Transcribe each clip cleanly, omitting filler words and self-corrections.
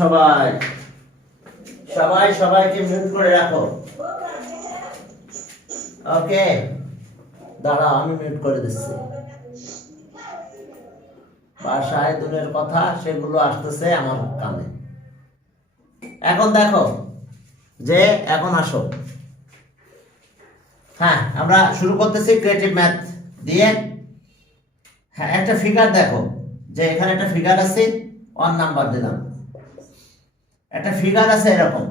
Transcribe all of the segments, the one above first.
সবাই সবাই সবাইকে মিউট করে রাখো। ওকে, দাঁড়াও আমি মিউট করে দিচ্ছি। বাসায় দূরের কথা সেগুলো আসতেছে আমার কানে। এখন দেখো যে এখন আসো। হ্যাঁ, আমরা শুরু করতেছি ক্রিয়েটিভ ম্যাথ দিয়ে। হ্যাঁ, একটা ফিগার দেখো, যে এখানে একটা ফিগার আছে, 1 নাম্বার দিলাম। একটা ফিগার আছে এরকম,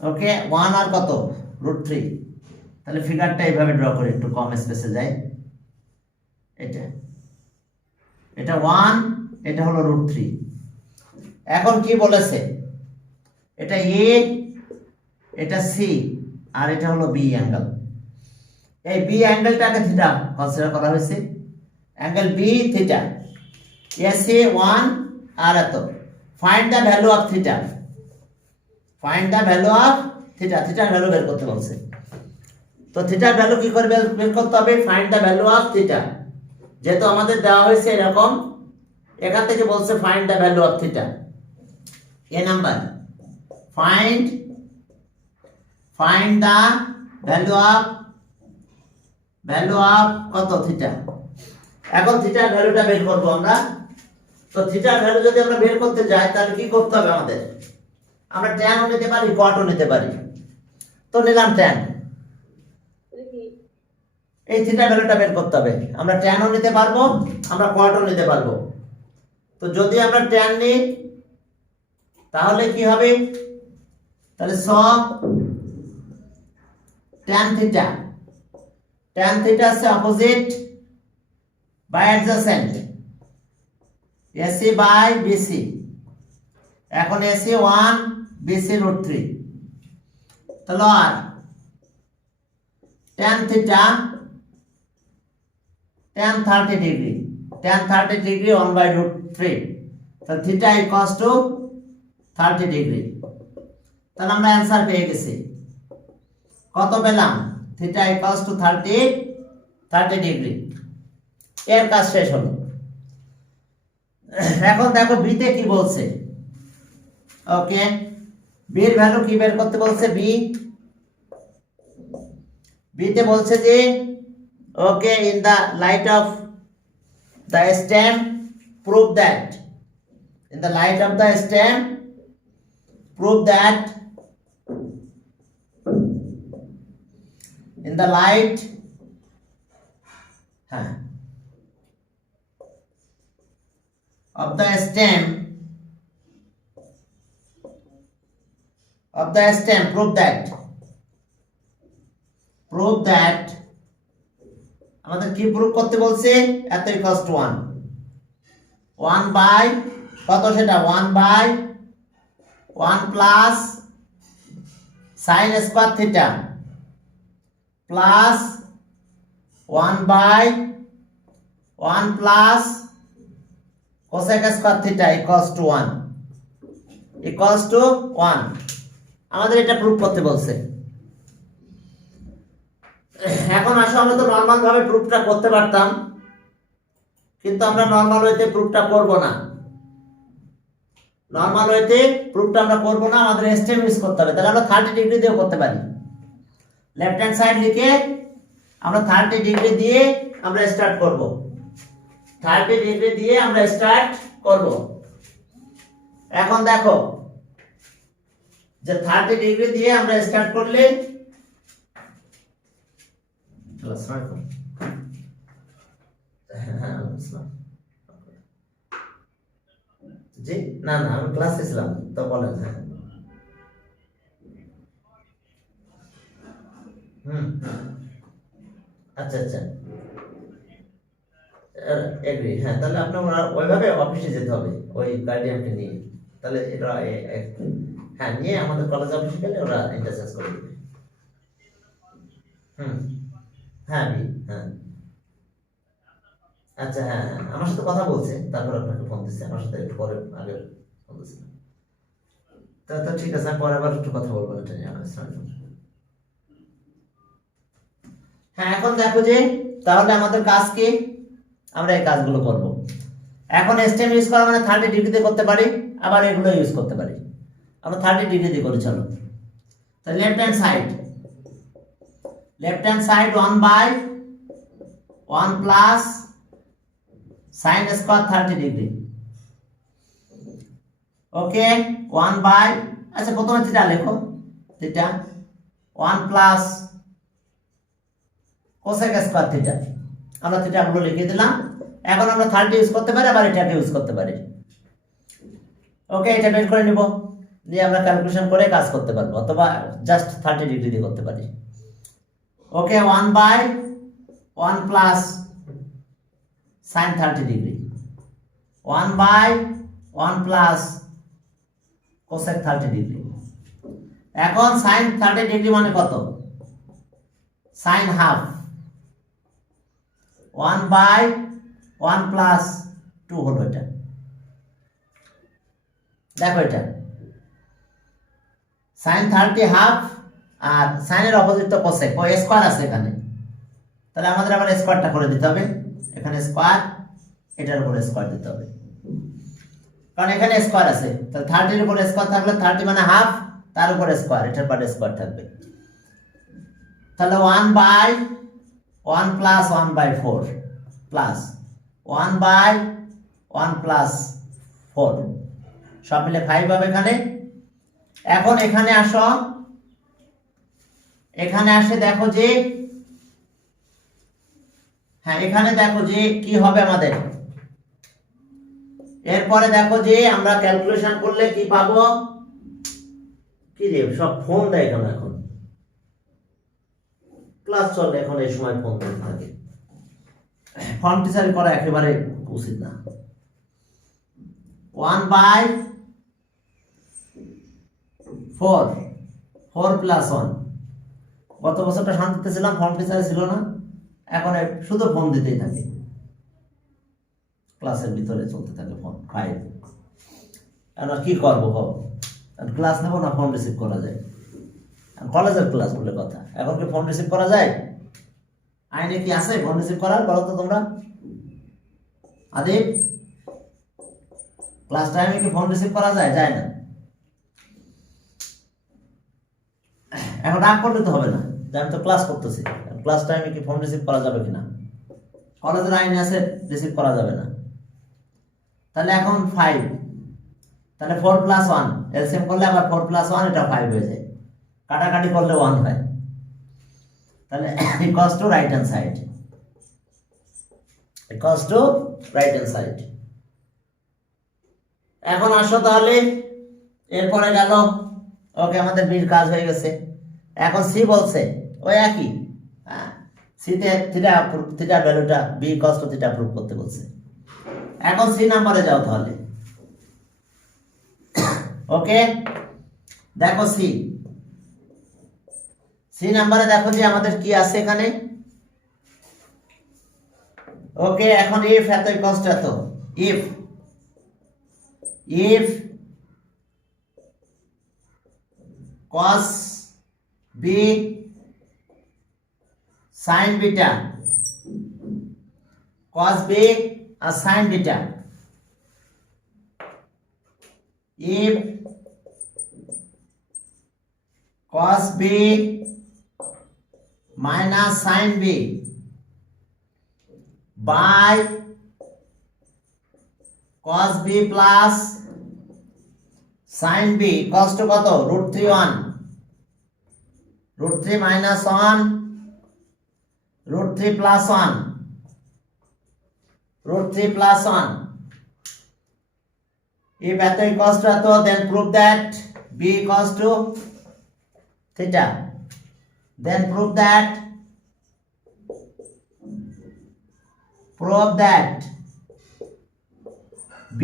ওকে, 1 আর কত √3। তাহলে ফিগারটা এইভাবে ড্র করি, একটু কম স্পেসে যাই। এটা 1, এটা হলো √3। এখন কি বলেছে, এটা এ, এটা সি, আর এটা হলো বি অ্যাঙ্গেল। এই বি অ্যাঙ্গেলটাকে থিটা কনসিডার করা হয়েছে, অ্যাঙ্গেল বি থিটা। এসি 1 আর এত। Find the value of theta. Find the value of theta, থিটার ভ্যালু বের করতে বলছে। তো থিটার ভ্যালু কি করে বের করতে হবে? Find the value of theta. যেহেতু আমাদের দেওয়া হয়েছে এরকম, এখান থেকে বলছে find the value of theta. A number, find the value of কত থিটা। এখন থিটার ভ্যালুটা বের করব আমরা। তো থিটার ভ্যালু যদি আমরা বের করতে যাই তাহলে কি করতে হবে আমাদের? আমরা ট্যানও নিতে পারি, কটও নিতে পারি। তো নিলাম ট্যান। এই থিটার ভ্যালুটা বের করতে হবে। আমরা ট্যানও নিতে পারবো, আমরা কটও নিতে পারবো। তো যদি আমরা ট্যান নিই তাহলে কি হবে? তাহলে ট্যান থিটা। ট্যান থিটা আছে opposite by adjacent, AC by BC. এখন এসি 1, বিসি √3। তাহলে আর tan theta, tan 30 degree, tan 30 degree 1/√3। তাহলে থিটা ইকুয়ালস টু 30 ডিগ্রি। তাহলে আমরা অ্যান্সার পেয়ে গেছি। কত পেলাম? Theta equals two 30 degree. এর কাজ শেষ হলো। এখন দেখো বিতে কি বলছে। ওকে, বি এর ভ্যালু কি বের করতে বলছে? বিতে বলছে যে okay, in the light of the stem prove that, in the light of the stem prove that, in the light of the stem prove that আমাদের কি প্রুভ করতে বলছে? এত ইকুয়ালস টু 1 বাই কত, সেটা 1/1 plus sine square theta plus 1/1 plus cosec square theta equals two 1। আমাদের এটা proof করতে বলছে। এখন আসো, আমরা তো নরমাল ভাবে প্রুফটা করতে পারতাম, কিন্তু আমরা নরমাল ওয়েতে প্রুফটা করব না। নরমাল ওয়েতে প্রুফটা আমরা করব না, আমাদের স্টেম ইউজ করতে হবে। তাহলে আমরা 30 ডিগ্রি দিয়েও করতে পারি। লেফট হ্যান্ড সাইড লিখে আমরা 30 ডিগ্রি দিয়ে আমরা স্টার্ট করব। 30 ডিগ্রি দিয়ে আমরা স্টার্ট করব। এখন দেখো যে 30 ডিগ্রি দিয়ে আমরা স্টার্ট করলে জি না আমি ক্লাসে ছিলাম তো বলেন। হ্যাঁ, আচ্ছা এগ্রি। হ্যাঁ, তাহলে আপনার ওইভাবে অফিসে যেতে হবে ওই গার্ডিয়ানকে নিয়ে। তাহলে এটা হ্যাঁ নিয়ে আমাদের কলেজ অফিসে গেলে ওরা ইন্টারচেঞ্জ করে দেবে। হ্যাঁ হ্যাঁ আচ্ছা, হ্যাঁ আমার সাথে কথা বলছে, তারপর আপনাকে ফোন দিচ্ছে। আমার সাথে একটু পরে আগে ফোন দিচ্ছে। তো ঠিক আছে, পরে আবার একটু কথা বলবো এটা নিয়ে। হ্যাঁ, এখন দেখো যে তাহলে আমাদের কাজ কি, আমরা এই কাজগুলো করব। এখন স্টেম ইউজ করা মানে 30 ডিগ্রিতে করতে পারি, আবার এগুলো ইউজ করতে পারি। আমরা 30 ডিগ্রিতে করি, চলো। তো left hand side 1/1 plus sine square 30 degree. Okay, 1 by, আচ্ছা প্রথমে থিটা লেখো, theta 1 plus cosec square theta. আমরা থিটা গুলো লিখে দিলাম। এখন আমরা 30 ইউজ করতে পারি, আবার এটাকে ইউজ করতে পারি। ওকে, এটা বের করে নিব, দিয়ে আমরা ক্যালকুলেশন করে কাজ করতে পারবো, অথবা জাস্ট 30 ডিগ্রি দিয়ে করতে পারি। ওকে, 1/1 plus sign 30 degree, 1/1 plus cosec 30 degree. এখন সাইন 30 ডিগ্রি মানে কত? সাইন হাফ, 1/1 প্লাস 2 হলো এটা। দেখো এটা সাইন 30 হাফ, আর সাইনের অপোজিট তো কোসেক, ও স্কয়ার আছে এখানে, তাহলে আমাদের আবার স্কয়ারটা করে দিতে হবে। এখানে স্কয়ার, এটার উপর স্কয়ার দিতে হবে, কারণ এখানে স্কয়ার আছে। তাহলে 30 এর উপর স্কয়ার থাকলে 30 মানে হাফ, তার উপর স্কয়ার, এটার পরে স্কয়ার থাকবে। তাহলে 1/1 প্লাস 1/4 প্লাস 1/1 প্লাস 4, সব মিলে 5 হবে এখানে। এখন এখানে আসো, এখানে আসে দেখো যে, হ্যাঁ এখানে দেখো যে কি হবে আমাদের। এরপরে দেখো যে আমরা ক্যালকুলেশন করলে কি পাবো, কি রে সব ফোন দেয় কেন? এখন ক্লাস চলে, এখন এই সময় ফোন দিতে থাকে, ফর্ম টিচারি করা একেবারে উচিত না। 1/4 প্লাস 1, গত বছরটা শান্তিতে ছিলাম, ফর্ম টিচারে ছিল না, এখন শুধু ফোন দিতেই থাকে, ক্লাসের ভিতরে চলতে থাকে ফোন। 5, আমরা কি করবো? ক্লাস নেবো না, ফোন রিসিভ করা যায়, কলেজের ক্লাস বলে কথা। এখন কি ফোন রিসিভ করা যায়? আইনে কি আছে ফোন রিসিভ করার? বলো তো তোমরা। আদিব, ক্লাস টাইমে কি ফোন রিসিভ করা যায়? যায় না। এখন রাগ করলে তো হবে না যে আমি তো ক্লাস করতেছি, ক্লাস টাইমে কি ফোন রিসিভ করা যাবে কিনা? কলেজের আইনে আছে রিসিভ করা যাবে না। তাহলে এখন 5, তাহলে 4 প্লাস 1 এলসিএম করলে আবার 4 প্লাস 1 এটা 5 হয়ে যায়, কাটাকাটি করলে 1 হয়। তাহলে equals to right hand side, equals to right hand side. এখন আসো তাহলে, এরপরে গেল। ওকে, আমাদের বির কাজ হয়ে গেছে। এখন সি বলছে ওই একই, সিতে থিটা ভ্যালুটা B equals to theta proof করতে বলছে। এখন সি নাম্বারে যাও তাহলে। ওকে, দেখো সি নাম্বারে দেখো যে আমাদের কি আছে এখানে। ওকে, এখন ইফ এত ইকুয়ালস টু এত, if cos b sin beta, cos b আর sin beta, if cos b minus sin b by cos b plus sin b equals to কত? √3 √3 minus 1 √3 plus 1 √3 plus 1. If eto equals to eto, then prove that b equals to theta. Then prove that b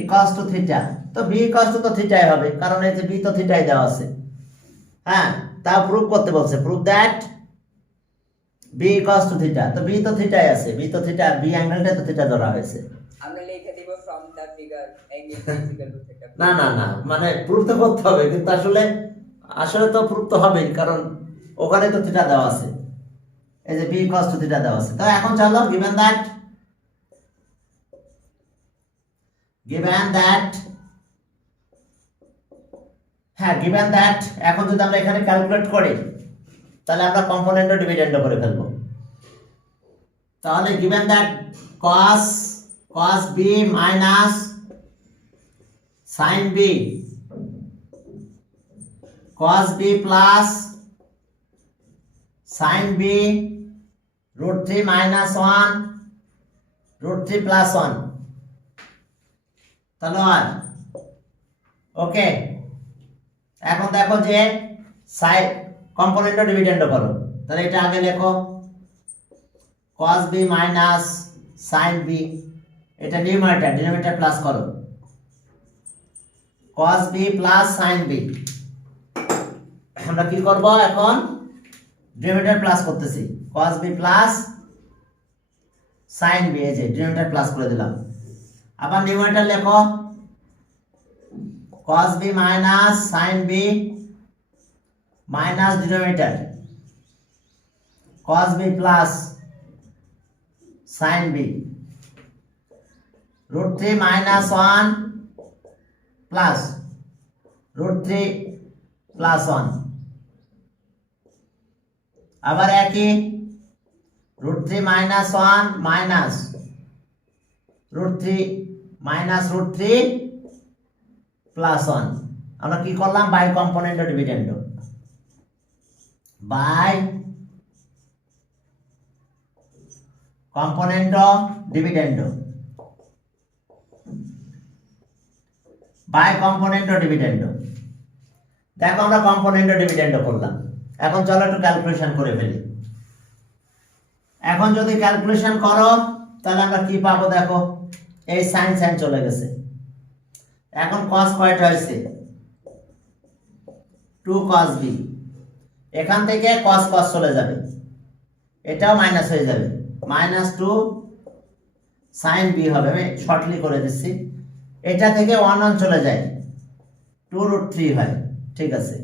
equals to theta. তো b equals to তো থিটাই হবে, কারণ এই যে b তো থিটাই দেওয়া আছে। হ্যাঁ, তা প্রুভ করতে বলছে, prove that b equals to theta। তো b তো থিটাই আছে, b তো থিটা, b অ্যাঙ্গেলটা তো থিটা ধরা হয়েছে। আমরা লিখে দিব from the figure angle equal to theta. না, মানে প্রুভ তো করতে হবে, কিন্তু আসলে তো প্রুভ তো হবেই, কারণ ওখানে তো থিটা দেওয়া আছে, এই যে b equals to theta দেওয়া আছে। তো এখন চলো, given that given that হ্যাঁ given that এখন যদি আমরা এখানে ক্যালকুলেট করি তাহলে আমরা কম্পোনেন্ট ও ডিভিডেন্ড করে ফেলবো। তাহলে given that cos b minus sin b cos b plus sin b root 3 minus 1 root 3 plus 1 তাহলে আর ওকে। এখন দেখো যে সাইড কম্পোনেন্ট ও ডিভিডেন্ড করো, তাহলে এটা আগে লেখো cos b minus sin b, এটা নিউমারেটর ডিনোমিনেটর প্লাস করো cos b plus sin b। আমরা কি করব এখন ডিনোমিনেটর প্লাস করতেছি cos b plus sin b, এই যে ডিনোমিনেটর প্লাস করে দিলাম। আবার নিউমারেটর লেখো cos b minus sin b minus denominator cos b plus sin b root 3 minus 1 plus root 3 plus 1 আবার একই root 3 minus 1 minus root 3 minus root 3 plus 1। আমরা কি করলাম বাই কম্পোনেন্ট ও ডিভিডেন্ড, বাই কম্পোনেন্ট ও ডিভিডেন্ড, বাই কম্পোনেন্ট ও dividend. দেখো আমরা কম্পোনেন্ট ও ডিভিডেন্ড করলাম। এখন চলো একটু ক্যালকুলেশন করে ফেলি। এখন যদি ক্যালকুলেশন করো তাহলে আমরা কি পাবো দেখো, এই সাইন সাইন চলে গেছে। এখন cos কয়টা হয়েছে 2 cos b, এখান থেকে cos cos চলে যাবে, এটাও মাইনাস হয়ে যাবে, -2 sin b হবে। আমি শর্টলি করে দিচ্ছি, এটা থেকে 1 1 চলে যায় 2 root 3 হয়, ঠিক আছে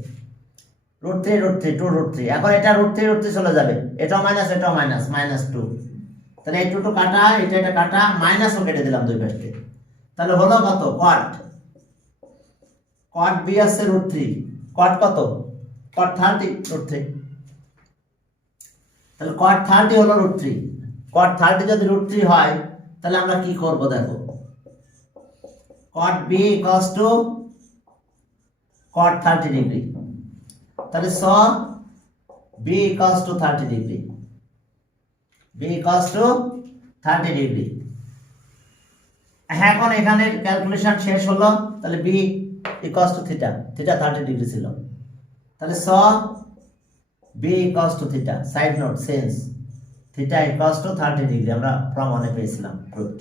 root 3 2 root 3। এখন এটা root 3 চলে যাবে, এটাও মাইনাস এটাও মাইনাস -2, তাহলে এই 2 কাটা, এটা কাটা, মাইনাসও কেটে দিলাম দুই পাশে। তাহলে হলো কত cot b আছে root 3, cot কত cot 30 root 3, তাহলে cot 30 হলো root 3। cot 30 যদি root 3 হয় তাহলে আমরা কি করব দেখো, cot b equals to cot 30 degree, তাহলে so b equals to 30 degree, b equals to 30 degree. এখন এখানে ক্যালকুলেশন শেষ হলো, তাহলে b equals to theta, theta 30 degree ছিল, তাহলে so b equals to theta, side note sense theta equals to 30 degree আমরা প্রমাণে পেয়েছিলাম, প্রুফড।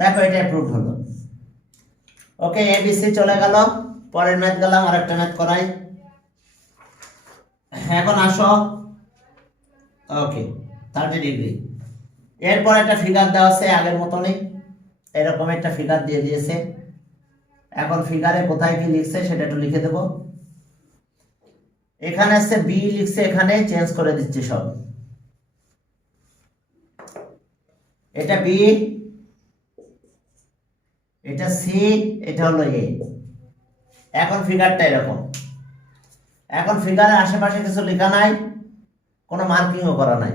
দেখো এটা প্রুফড হলো। ওকে এবিসি চলে গেল, পরের ম্যাথ গেলাম, আরেকটা ম্যাথ করাই। এখন আসো, ওকে 30 ডিগ্রি। এরপর একটা ফিগার দেওয়া আছে আগের মতনই, এরকম একটা ফিগার দিয়ে দিয়েছে। এখন ফিগারে কোথায় কি লিখছে সেটা একটু লিখে দেব। এখানে আছে বি লিখছে, এখানে চেঞ্জ করে দিচ্ছি সব। এটা বি, এটা সি, এটা হলো এ। এখন ফিগারটা এরকম। এখন ফিগারের আশেপাশে কিছু লেখা নাই, কোনো মার্কিংও করা নাই,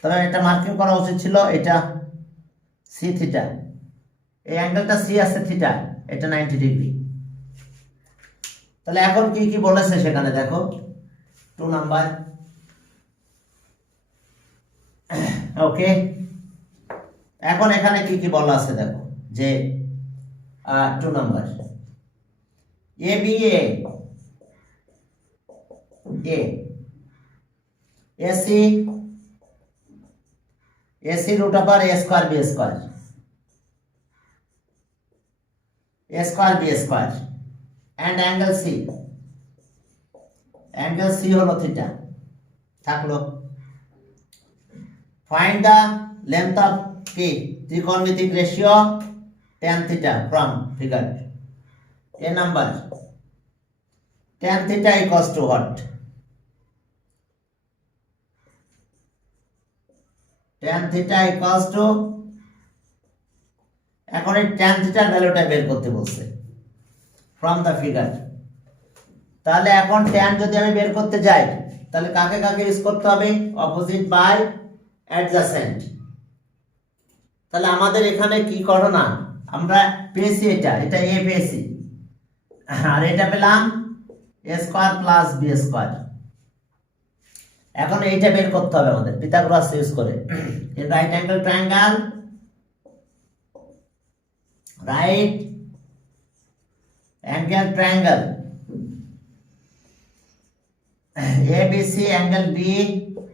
তবে এটা মার্কিং করা উচিত ছিল। এটা সি থিটা, এই অ্যাঙ্গেলটা সি আছে থিটা, এটা 90 ডিগ্রি। তাহলে এখন কি কি বলেছে সেখানে দেখো, 2 নাম্বার। ওকে এখন এখানে কি কি বলা আছে দেখো, যে 2 number A B A AC root over a square b square, b square and angle c হলো থিটা থাকলো। find the length of কি ত্রিকোণমিতিক ratio tan theta from figure। a number tan theta equals to what, tan theta equals to এখন এই tan থিটার ভ্যালুটা বের করতে বলছে ফ্রম দ্য ফিগার। তাহলে এখন ট্যান যদি আমি বের করতে যাই তাহলে কাকে কাকে ইউজ করতে হবে? Opposite by adjacent. তাহলে আমাদের এখানে কি করো না, আমরা পেয়েছি এটা এ পেয়েছি, আর এটা পেলাম A square plus B square. এখন এইটা বের করতে হবে আমাদের পিথাগোরাস ইউজ করে। In right angle triangle, right angle triangle ABC angle B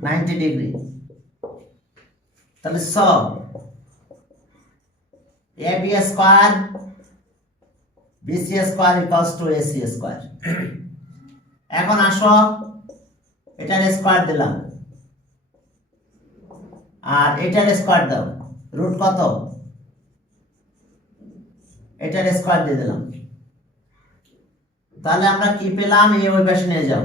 90 degree. তাহলে so AB square BC square equals to AC square. এখন আসো এটার স্কয়ার দিলাম আর এটার স্কয়ার দাও, রুট কত? এটার স্কয়ার দিয়ে দিলাম। তাহলে আমরা কি পেলাম? এ ওই পাশে নিয়ে যাও,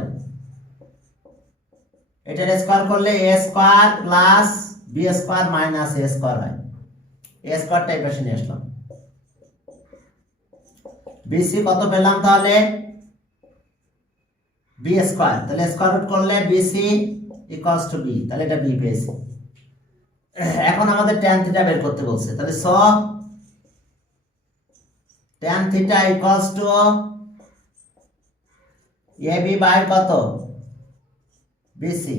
এটার স্কয়ার করলে A square plus B square minus A square হয়। এ স্কয়ারটা এই পাশে নিয়ে আসলাম। বিসি কত পেলাম? তাহলে বি স্কয়ার, তাহলে স্কয়ার রুট করলে বিসি ইকুয়ালস টু বি, তাহলে এটা বি পেয়েছি। এখন আমাদের ট্যান থিটা বের করতে বলছে, তাহলে so tan theta equals to AB by কত? BC,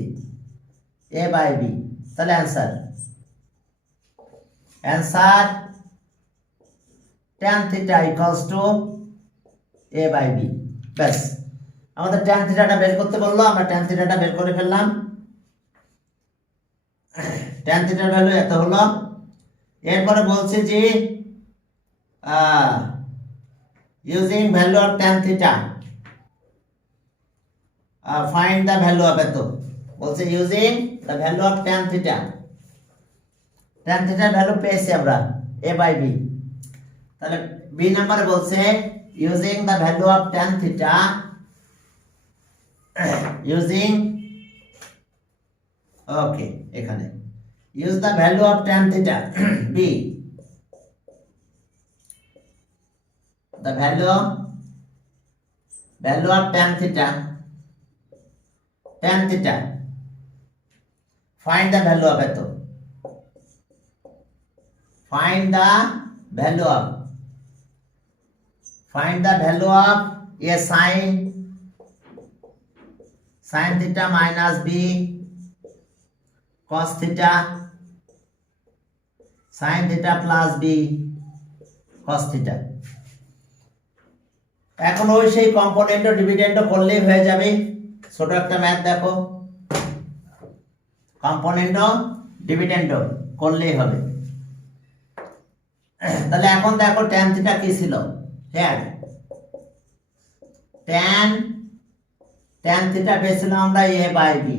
A by B. তাহলে answer tan theta equals to A by B. ব্যাস, আমাদের ট্যান থিটাটা বের করতে বললো, আমরা ট্যান থিটাটা বের করে ফেললাম। ট্যান থিটার ভ্যালু এত হলো। এরপরে বলছে যে using value of tan theta find the value of এত। বলছে using the value of tan theta. Tan থিটার ভ্যালু পেয়েছি আমরা এ বাই বি। তাহলে বি নাম্বারে বলছে using the value of tan theta using, okay, এখানে use the value of tan theta B, the value of tan theta, find the value of এত, find the value of a sin theta minus b cos theta sin theta plus b cos theta। এখন ওই সেই component ও dividend করলেই হয়ে যাবে। ছোট একটা ম্যাথ দেখো, কম্পোনেন্ট ও ডিভিডেন্ড করলেই হবে। তাহলে এখন দেখো ট্যান থিটা কি ছিল? হ্যাঁ, ট্যান থিটা পেয়েছিলাম আমরা এ বাই বি।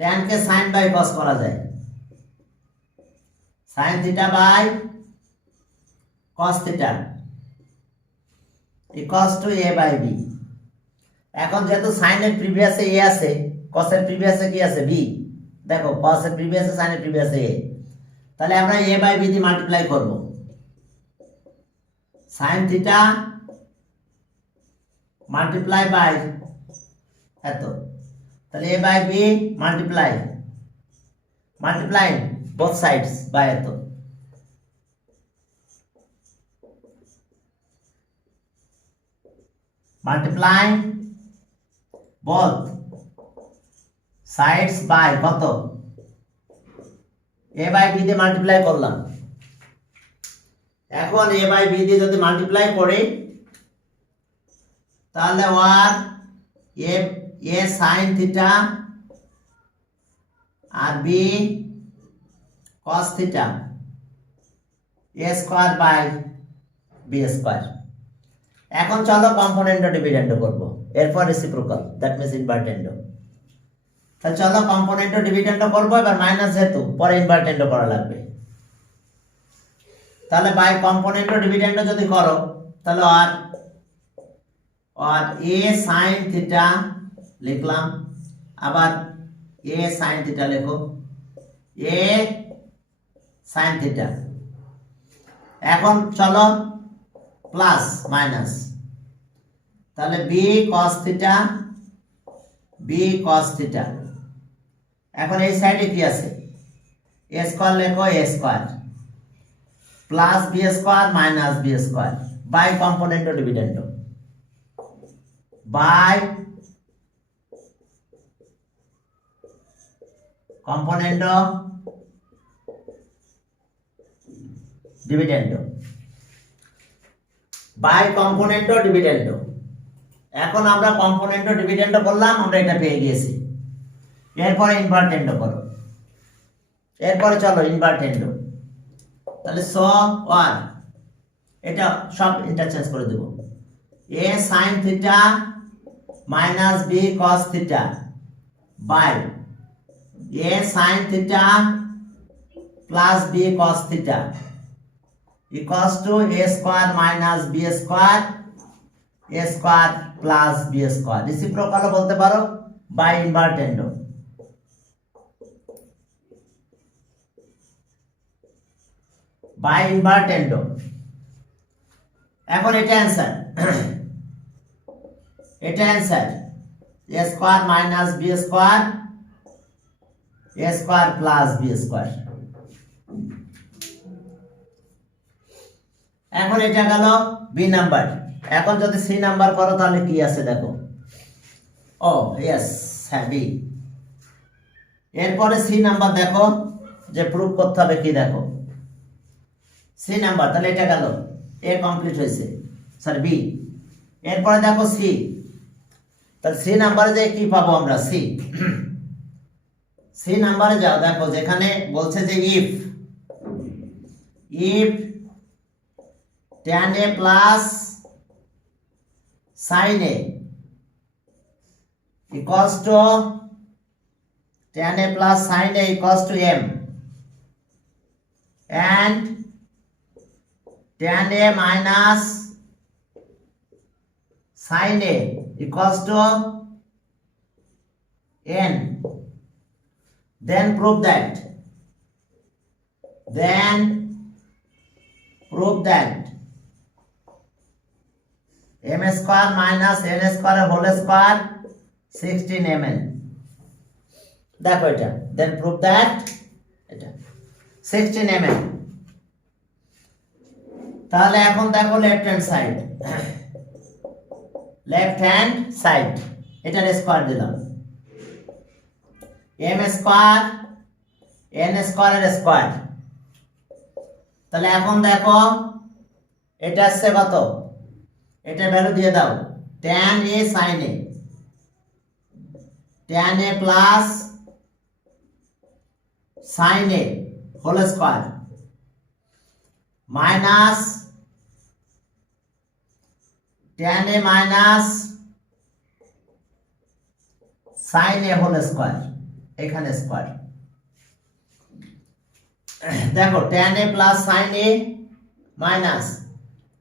ট্যান কে সাইন বাই কস করা যায়, sine theta by cos theta equals to A by B. এখন যেহেতু সাইনের প্রিভিয়াসে এ আছে, কসের প্রিভিয়াসে কি আছে? বি। দেখো কসের প্রিভিয়াসে সাইনের প্রিভিয়াসে এ, তাহলে আমরা এ বাই বি দিয়ে মাল্টিপ্লাই করব। সাইন থিটা মাল্টিপ্লাই বাই এত, তাহলে A by B multiply both sides by এত। মাল্টিপ্লাই both sides by কত? a by b দিয়ে মাল্টিপ্লাই করলাম। এখন a by b দিয়ে যদি মাল্টিপ্লাই করি তাহলে a sin থিটা আর b cos theta a square by b square. এখন চলো কম্পোনেন্ট ও ডিভিডেন্ড করব, এরপর রেসিপ্রোকাল, দ্যাট মিন্স ইনভার্টেন্ড। তাহলে চলো কম্পোনেন্ট ও ডিভিডেন্ড করব। এবার মাইনাস যেহেতু পরে ইনভার্টেন্ড করা লাগবে, তাহলে বাই কম্পোনেন্ট ও ডিভিডেন্ড যদি করো তাহলে আর এ সাইন থিটা লিখলাম, আবার এ সাইন থিটা লেখো, এ সাইন থিটা এখন চলো প্লাস মাইনাস, তাহলে B cos theta, B cos theta. এখন এই সাইডে কি আছে, এ স্কোয়ার লেখো, A square plus B square minus B square by component dividend, by component dividend, by component dividend. এখন আমরা কম্পোনেন্ট ডিভিডেন্ড বললাম, আমরা এটা পেয়ে গিয়েছি। এরপরে ইনভার্টেন্ড করো, এরপরে চলো ইনভার্টেন্ড। তাহলে সো ওয়ান, এটা সব ইন্টারচেঞ্জ করে দেব, A sine theta minus B cos theta by A sine theta plus B cos theta equals to A square minus B square, A square plus B square. রেসিপ্রোকালও বলতে পারো, বাই ইনভার্টেন্ড। বাই ইনভার্টেন্ড। এখন এটা answer, এটা answer, A square minus B square, A square plus B square. এখন এটা গেল B number. এখন যদি সি নাম্বার করো তাহলে কি আছে দেখো, ও ইয়েস, হ্যাঁ বি। এরপরে সি নাম্বার দেখো, যে প্রুফ করতে হবে কি দেখো, সি নাম্বার। তাহলে এটা গেল, এ কমপ্লিট হয়েছে, সরি বি। এরপরে দেখো সি, তাহলে সি নাম্বারে যে কি পাবো আমরা, সি, সি নাম্বারে যাও, দেখো যেখানে বলছে যে if, if tan a plus sin a equals to tan a plus sin a equals to m, and tan a minus sin a equals to n, then prove that, then prove that m square minus n square whole square 16 mn। দেখো এটা, then prove that এটা 16 mn। তাহলে এখন দেখো left hand side, left hand side, এটার square দিলাম, m square n স্কয়ারের square. তাহলে এখন দেখো এটা আসছে কত, এটা ভ্যালু দিয়ে দাও, tan a sin a, tan a plus sin a whole square minus tan a minus sin a whole square, এখানে স্কয়ার। দেখো tan a plus sin a minus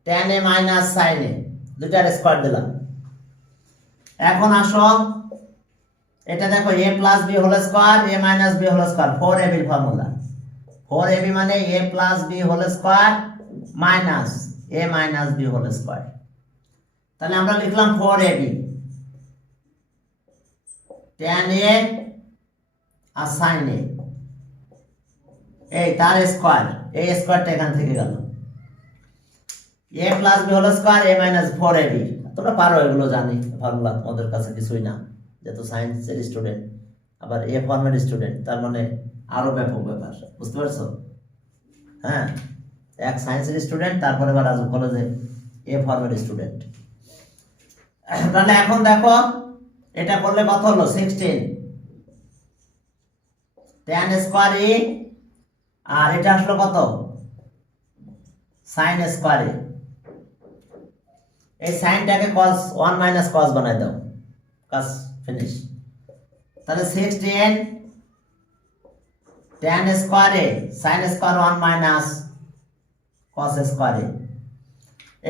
tan a minus sin a, দুটার square দিলাম। এখন আসো এটা দেখো, a plus B whole square, a minus B whole square, 4ab এর formula. 4ab মানে a plus B whole square minus a minus B whole square. তাহলে আমরা লিখলাম 4ab, tan a R sin a, এই তার স্কয়ার, এই স্কয়ারটা এখান থেকে গেল, a plus B whole square a minus 4ab। তোমরা পারো, এগুলো জানি ফর্মুলা, তোমাদের কাছে কিছুই না, যেহেতু সায়েন্সের স্টুডেন্ট, আবার এ ফর্মের স্টুডেন্ট, তার মানে আরো ব্যাপক ব্যাপার, বুঝতে পারছো? হ্যাঁ, এক সায়েন্সের স্টুডেন্ট, তারপরে আবার রাজু কলেজে এ ফর্মের স্টুডেন্ট। তাহলে এখন দেখো এটা করলে কত হলো, 16 tan স্কয়ার a, আর এটা আসলো কত, sin স্কয়ার a। এই সাইনটাকে cos 1 মাইনাস cos বানাই দাও, কাজ ফিনিশ। তাহলে 16 tan square a sin square 1 minus cos square a।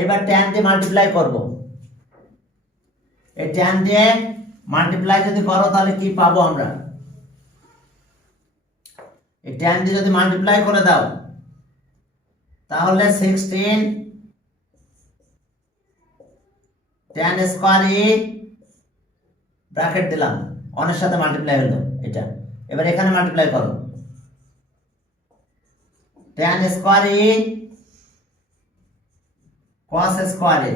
এবার tan দিয়ে মাল্টিপ্লাই করব, এই tan দিয়ে মাল্টিপ্লাই যদি করো তাহলে কি পাবো আমরা, এই tan দিয়ে যদি মাল্টিপ্লাই করে দাও তাহলে 16 tan স্কয়ার এ ব্র্যাকেট দিলাম, অনের সাথে মাল্টিপ্লাই হলো এটা। এবার এখানে মাল্টিপ্লাই করো, tan square A cos square A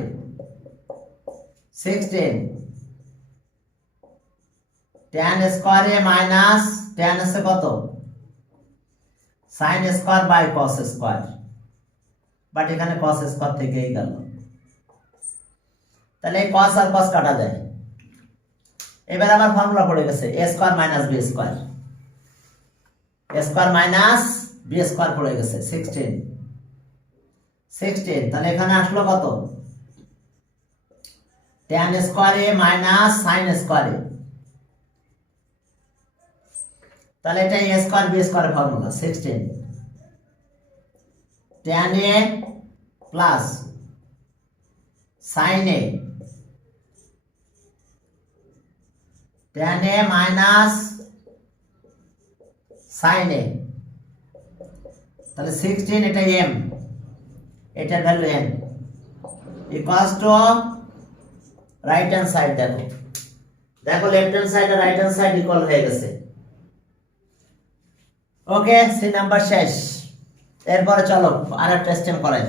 16 tan square A minus tan আছে কত sin square by cos square, but এখানে cos স্কয়ার থেকেই গেল। তাহলে এই cos আর cos কাটা যায়। এবার আবার ফর্মুলা পড়ে গেছে a square minus b square, a square minus b square পড়ে গেছে 16 তাহলে এখানে আসলো কত tan square a minus sin square a, তাহলে এটা a স্কয়ার b স্কয়ারের formula 16 tan a plus sin a tan a minus sin a, তাহলে 16 এটা m, এটার ভ্যালু n equals to right hand side. দেখো দেখো লেফট হ্যান্ড সাইড আর রাইট হ্যান্ড সাইড ইকুয়াল হয়ে গেছে। ওকে, সি নাম্বার শেষ। এরপরে চলো আরেকটা স্টেম করাই।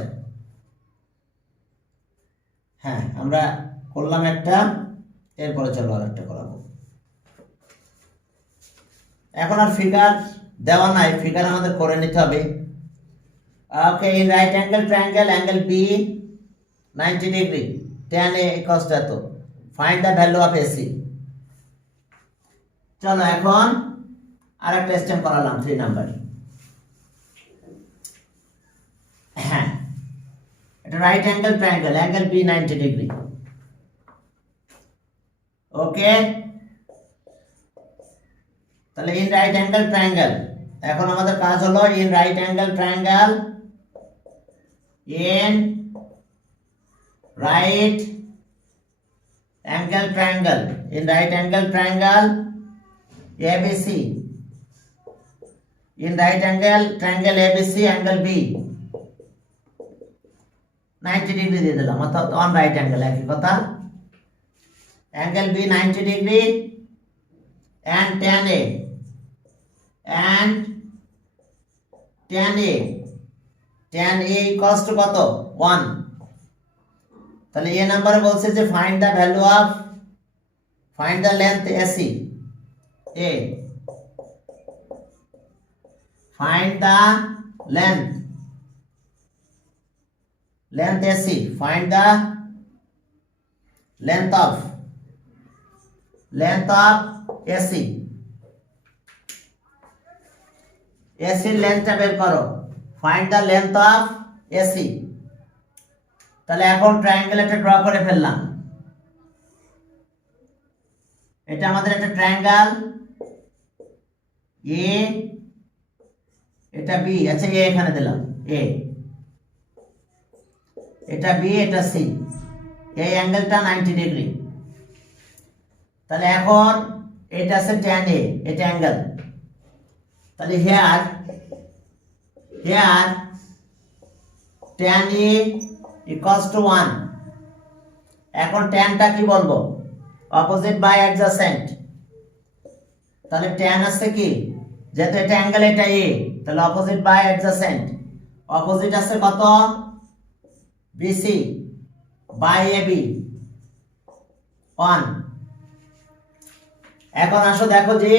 হ্যাঁ আমরা করলাম একটা, এরপরে চলো আরেকটা করাবো। এখন আর ফিগার দেওয়া নাই, ফিগার আমাদের করে নিতে হবে। Okay, in right angle triangle angle B 90 degree, tan a equals to এত, find the value of AC। চলো এখন আরেকটা স্টেম করালাম 3 নাম্বার। হ্যাঁ, এটা right angle triangle angle B 90 degree. Okay, তাহলে ইন রাইট অ্যাঙ্গেল ট্রায়াঙ্গেল, এখন আমাদের কাজ হলো in right angle triangle, in right angle triangle, in right angle triangle ABC, in right angle triangle ABC angle B 90 degree দিয়ে দিলাম, অর্থাৎ on right angle. একই কথা, angle B 90 degree and tan A equals to কত 1। তাহলে এই নম্বরে বলছে যে find the value of, find the length AC A, find the length AC, find the length of AC, AC এর লেন্থটা বের করো, find the length of AC। তাহলে এখন ট্রায়াঙ্গেল একটা ড্র করে ফেললাম। এটা আমাদের একটা ট্রায়াঙ্গেল এ, এটা বি, আচ্ছা এ এখানে দিলাম এ, এটা বি, এটা সি, এই অ্যাঙ্গেলটা 90 ডিগ্রি। তাহলে এখন এটা আছে tan a, এটা অ্যাঙ্গেল। তাহলে here tan a equals to 1। এখন ট্যানটা কি বলবো, অপোজিট বাই অ্যাডজাসেন্ট। তাহলে ট্যান আছে কি, যেহেতু এটা অ্যাঙ্গেল এটা এ, তাহলে অপোজিট বাই অ্যাডজাসেন্ট, অপোজিট আছে কত BC বাই AB 1। এখন আসো দেখো যে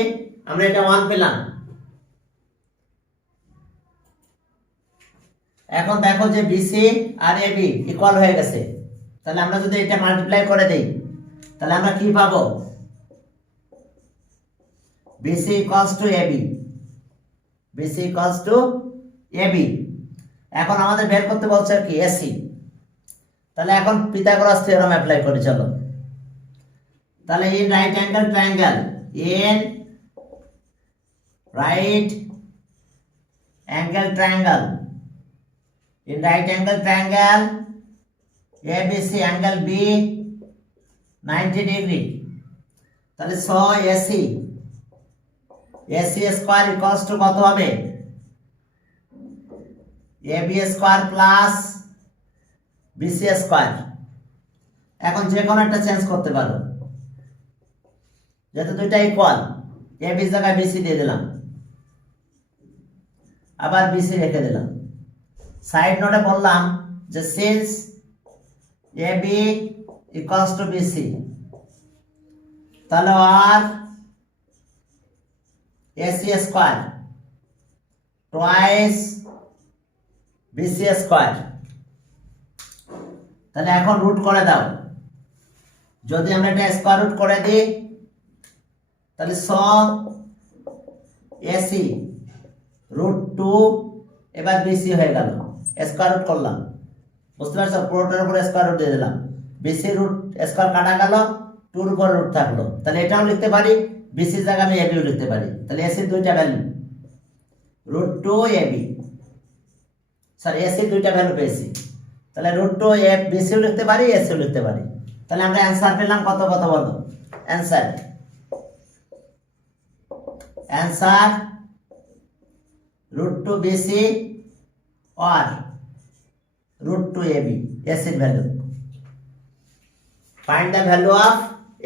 আমরা এটা 1 পেলাম। এখন দেখো যে BC আর AB ইকুয়াল হয়ে গেছে। তাহলে আমরা যদি এটা মাল্টিপ্লাই করে দেই তাহলে আমরা কি পাবো, BC equals to AB, BC equals to AB। এখন আমাদের বের করতে বলছে কি AC। তাহলে এখন পিথাগোরাস থিওরেম অ্যাপ্লাই করি চলো। তাহলে in right angle triangle, in right angle triangle, in right angle triangle ABC angle B 90 degree, তাহলে so AC square equals two কত হবে AB square plus BC square. এখন যে কোনো একটা চেঞ্জ করতে পারো, যেহেতু দুইটা ইকুয়াল, AB এর জায়গায় BC দিয়ে দিলাম, আবার BC রেখে দিলাম। সাইড নোটে বললাম যে since AB equals to BC, তাহলে আর AC square twice BC square. তাহলে এখন রুট করে দাও। যদি আমরা এটা স্কয়ার রুট করে দিই তাহলে AC রুট 2 এবার BC হয়ে গেল, স্কয়ার রুট করলাম, বুঝতে পারছো? পুরোটার উপরে স্কয়ার রুট দিয়ে দিলাম, BC রুট স্কয়ার কাটা গেল, 2 এর উপর রুট থাকলো। তাহলে এটাও লিখতে পারি, BC এর জায়গায় আমি AB ও লিখতে পারি। তাহলে AC এর দুইটা value root 2 AB, sorry AC এর দুইটা ভ্যালু পেয়েছি। তাহলে রুট 2 BC ও লিখতে পারি, AC ও লিখতে পারি। তাহলে আমরা অ্যানসার পেলাম কত কত বলো? Answer root 2 BC or root 2 AB, AC এর ভ্যালু। Find the value of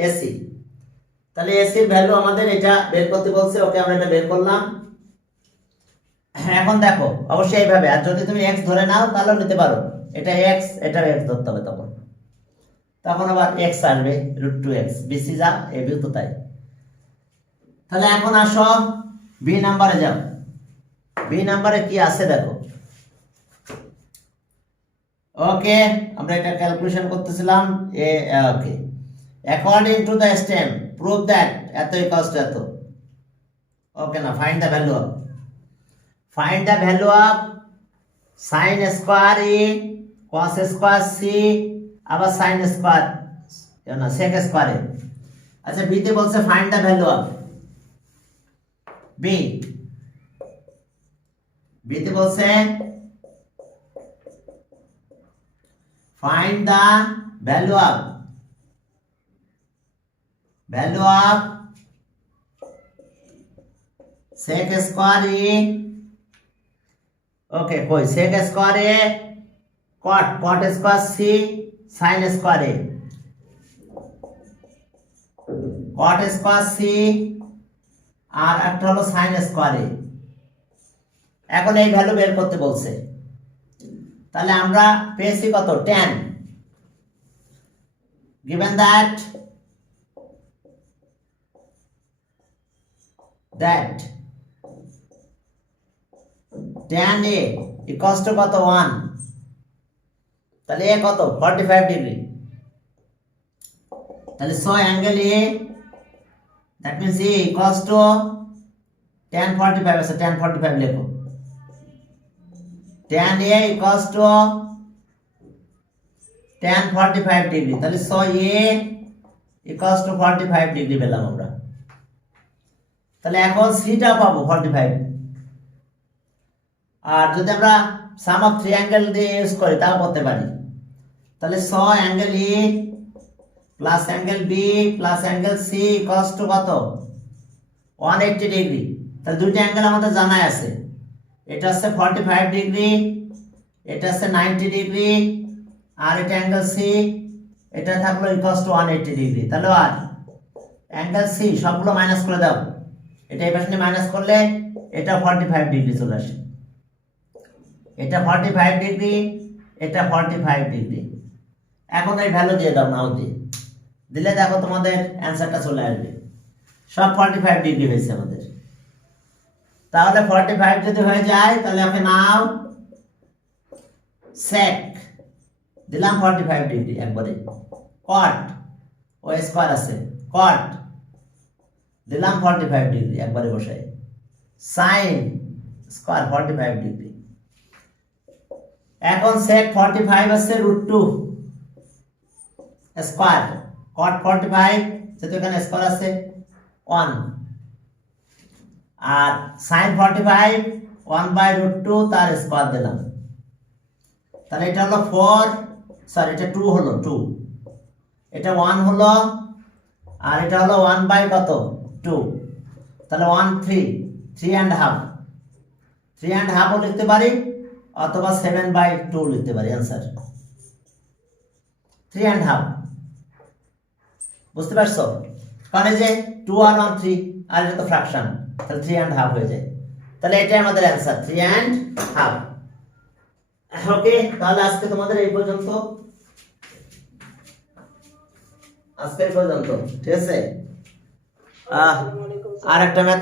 AC। তাহলে AC এর ভ্যালু আমাদের এটা বের করতে বলছে, ওকে আমরা এটা বের করলাম। এখন দেখো অবশ্যই এইভাবে, আর যদি তুমি x ধরে নাও তাহলেও নিতে পারো, এটা x এটা x ধরতে হবে, তখন আবার x আসবে রুট 2x, BC যা AB তো তাই। তাহলে এখন আসো B নাম্বারে যাও। B নাম্বারে কি আছে দেখো। ওকে, আমরা এটা ক্যালকুলেশন করতেছিলাম। Okay, according to the stem prove that এত ইকুয়ালস টু এত। ওকে না, find the value of, find the value of sin square A cos square C আবার sin স্কয়ার না sec স্কয়ার A। আচ্ছা, বি তে বলছে find the value of, B তে বলছে find the value of sec square A, okay koi sec square A cot square C sin square A, cot square C আর একটা হলো sin square A। এখন এই value বের করতে বলছে, তাহলে আমরা পেয়েছি কত? tan, given that tan A equals to কত? 1, তাহলে A কত? 45 ডিগ্রি। তাহলে so angle A, that means A equals to tan 45 আছে, tan 45 লেখো। tan A equals to tan 45 degree. তাহলে so A equals to 45 degree পেলাম আমরা। তাহলে এখন সিটা পাবো 45। আর যদি আমরা সাম অফ থ্রি অ্যাঙ্গেল দিয়ে ইউজ করি তাও করতে পারি। তাহলে so angle E plus angle B plus angle C equals to কত? 180 ডিগ্রি। তাহলে দুইটা অ্যাঙ্গেল আমাদের জানা আছে, এটা হচ্ছে 45 ডিগ্রি, এটা হচ্ছে 90 ডিগ্রি, আর এটা অ্যাঙ্গেল C, এটা থাকলো ইকুয়ালস টু 180 ডিগ্রি। তাহলে আর অ্যাঙ্গেল C সবগুলো মাইনাস করে দাও, এটা এই পাশে মাইনাস করলে এটা 45 ডিগ্রি চলে আসে, এটা 45 ডিগ্রি, এটা 45 ডিগ্রি। এখন এই ভ্যালু দিয়ে দাও, নাও দিলে দেখো তোমাদের অ্যান্সারটা চলে আসবে, সব 45 ডিগ্রি হয়েছে আমাদের। তাহলে 45 যদি হয়ে যায় তাহলে ওকে নাও sec দিলাম 45 ডিগ্রি একবারে, cot ও স্কয়ার আছে cot দিলাম 45 ডিগ্রি একবারে বসাই, sin স্কয়ার 45 ডিগ্রি। এখন sec 45 আছে √2 স্কয়ার, cot 45 যেহেতু এখানে স্কয়ার আছে 1, আর sin 45 1/√2 তার স্কয়ার দিলাম। তাহলে এটা হলো 4, সরি এটা 2 হলো 2, এটা 1 হলো, আর এটা হলো 1 কত? 2, তাহলে 1 3 3.5 ও লিখতে পারি, অথবা 7/2 লিখতে পারি অ্যান্সার 3.5 বুঝতে পারছো? কারণ এই যে 2 আর 1 3 আর এটা তো ফ্র্যাকশন, তাহলে 3.5 হয়ে যায়। তাহলে এটাই আমাদের অ্যান্সার 3.5। ওকে, তাহলে আজকে তোমাদের এই পর্যন্ত, ঠিক আছে? আর একটা ম্যাথ